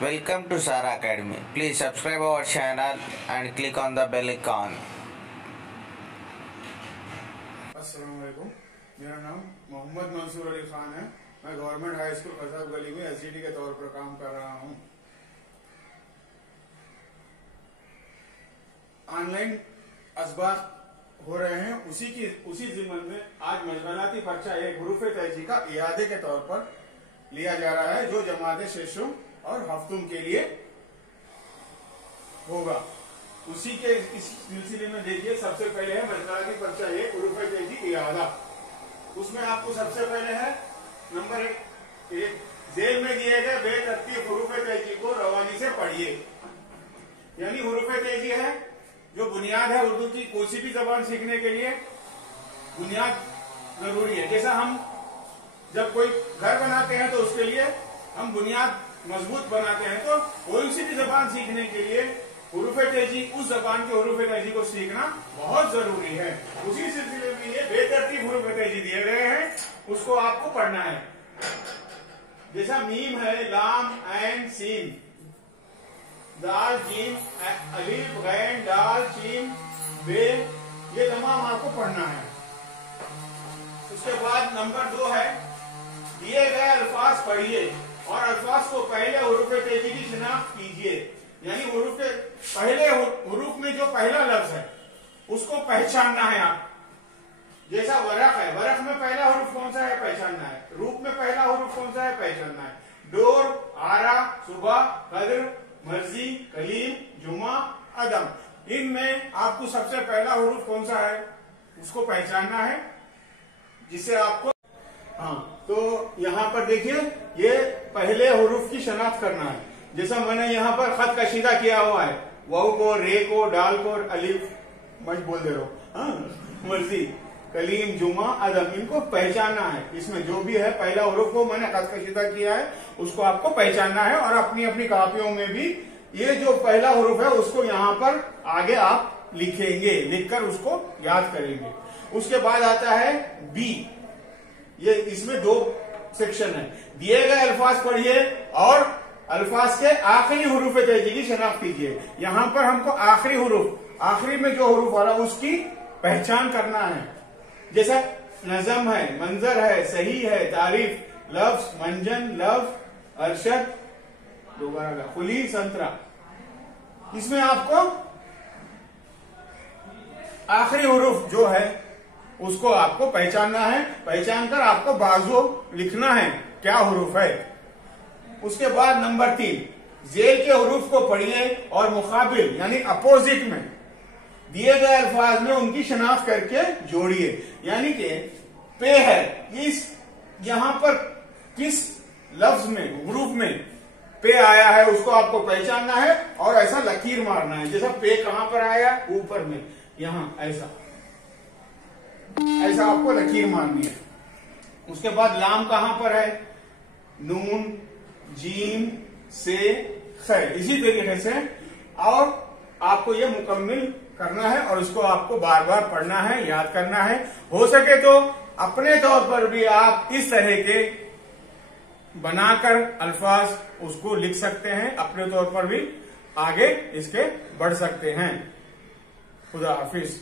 Welcome to Sara Academy. Please subscribe our channel and click on the bell icon. अस्सलाम वालेकुम। मेरा नाम मोहम्मद मंसूर अली खान है। मैं गवर्नमेंट हाई स्कूल खसाब गली में एसडीटी के तौर पर काम कर रहा हूँ। ऑनलाइन असबाब हो रहे हैं, उसी जिम्मन में आज मशगलाती पर्चा एक हुरूफ तहजी का इयादे के तौर पर लिया जा रहा है, जो जमात शेशुम और हफ्तुम के लिए होगा। उसी के इस सिलसिले में देखिए, सबसे पहले है मशगलाती पर्चा एक हुरूफ तहजी इयादा। उसमें आपको सबसे पहले है नंबर एक, जेल में दिए गए बेतरतीब हुरूफ तहजी को रवानी से पढ़िए। यानी हुरूफ तहजी है जो बुनियाद है उर्दू की कोई भी जबान सीखने के लिए बुनियाद जरूरी है। जैसा हम जब कोई घर बनाते हैं तो उसके लिए हम बुनियाद मजबूत बनाते हैं, तो कोई सी भी जबान सीखने के लिए हुरूफ तहजी, उस जबान के हुरूफ तहजी को सीखना बहुत जरूरी है। उसी सिलसिले में ये बेतरतीब हुरूफ तहजी दिए गए हैं, उसको आपको पढ़ना है। जैसा मीम है, लाम, ऐन, सीन, दाल, जीम, अलीफ, गैन, दाल, चीम, बे, ये तमाम आपको पढ़ना है। उसके बाद नंबर 2 है, दिए गए अल्फाज पढ़िए और अल्फाज को पहले हुरूफ तहजी की शिनाख्त कीजिए। यानी हुरूफ के पहले हुरूफ में जो पहला लफ्ज है उसको पहचानना है आप। जैसा वरक है, वरक में पहला हुरूफ कौन सा है, पहचानना है। रूप में पहला हुरूफ कौन सा है, पहचानना है। डोर, आरा, सुबह, कद्र, मर्जी, कलीम, जुमा, अदम, इनमें आपको सबसे पहला हुरूफ कौन सा है उसको पहचानना है, जिससे आपको तो यहाँ पर देखिए, ये पहले हुरूफ की शनाख्त करना है। जैसा मैंने यहाँ पर खत कशीदा किया हुआ है, वाव को, रे को, डाल को, अलिफ, मज बोल दे रहा हूँ, मर्जी, कलीम, जुमा, अदम, इनको पहचानना है। इसमें जो भी है पहला हुरूफ को मैंने खत कशीदा किया है, उसको आपको पहचानना है। और अपनी अपनी कापियों में भी ये जो पहला हुरूफ है उसको यहाँ पर आगे आप लिखेंगे, लिखकर उसको याद करेंगे। उसके बाद आता है बी। ये इसमें 2 सेक्शन है। दिए गए अल्फाज पढ़िए और अल्फाज के आखिरी हुरूफ तहजी की शनाख्त कीजिए। यहाँ पर हमको आखिरी हुरूफ, आखिरी में जो हुरूफ वाला उसकी पहचान करना है। जैसा नज़म है, मंजर है, सही है, तारीफ, लफ्ज, मंजन, लफ्ज, अरशद, दोबारा खुली, संतरा, इसमें आपको आखिरी हुरूफ जो है उसको आपको पहचानना है। पहचान कर आपको बाजू लिखना है क्या हुरूफ है। उसके बाद नंबर 3, जेल के हुरूफ को पढ़िए और मुकाबिल यानी अपोजिट में दिए गए अल्फाज में उनकी शनाख्त करके जोड़िए। यानी कि पे है, इस यहां पर किस लफ्ज में, हुरूफ में पे आया है उसको आपको पहचानना है और ऐसा लकीर मारना है। जैसा पे कहां पर आया, ऊपर में, यहां ऐसा आपको लकीर मारनी है। उसके बाद लाम कहां पर है, नून, जीम, से, खैर, इसी तरीके से और आपको ये मुकम्मिल करना है और इसको आपको बार बार पढ़ना है, याद करना है। हो सके तो अपने तौर पर भी आप इस तरह के बनाकर अल्फाज उसको लिख सकते हैं, अपने तौर पर भी आगे इसके बढ़ सकते हैं। खुदा हाफिज।